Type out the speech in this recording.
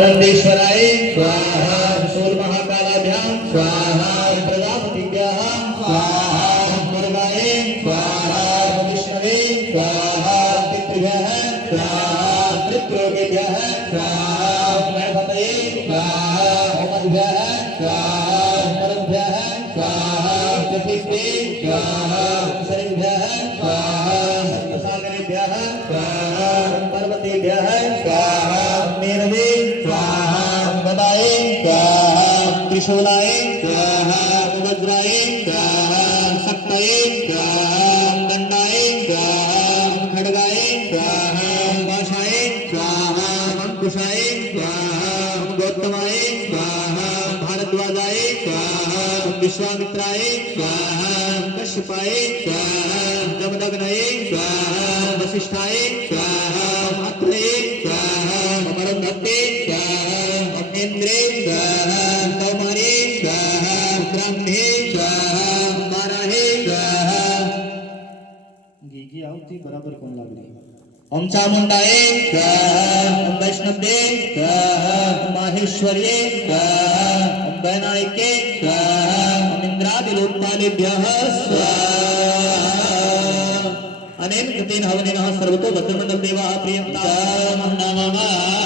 नंदेश्वराय स्वाहा सूर्य महाकालाभ्यां स्वाहा प्रजापतिभ्यः स्वाहा मुर्गाय स्वाहा विष्णवे स्वाहा पितृभ्यः स्वाहा पितृलोकेभ्यः स्वाहा गणपतये स्वाहा होमभ्यः स्वाहा होमभ्यः स्वाहा पृथिव्यै स्वाहा सर्वेभ्यः स्वाहा सप्तसागरेभ्यः स्वाहा पर्वतेभ्यः स्वाहा मेरवे स्वाहा गदाय स्वाहा त्रिशूलाय स्वाहा वज्राय स्वाहा शक्तये स्वाहा दंडाय स्वाहा खड्गाय स्वाहा पाशाय स्वाहा अंकुशाय स्वाहा गौतमाय स्वाहा भारद्वाजाय स्वाहा विश्वामित्राय स्वाहा कश्यपाय स्वाहा जमदग्नये स्वाहा वसिष्ठाय स्वाहा अत्रेय स्वाहा अमरंधत्ते स्वाहा अग्नेन्द्रे स्वाहा कौमारे स्वाहा ब्रह्मे स्वाहा बाराहे स्वाहा गीगी आवती बराबर कोण लागली ओम चामुंडाय स्वाहा ओम वैष्णवे स्वाहा ओम माहेश्वर्ये स्वाहा ओम वैनायके स्वाहा ओम इंद्रादिलोकपालेभ्यः स्वाहा अनेन कृतेन हवनेन सर्वतो भद्रमण्डल देवाः प्रियन्ताः नमः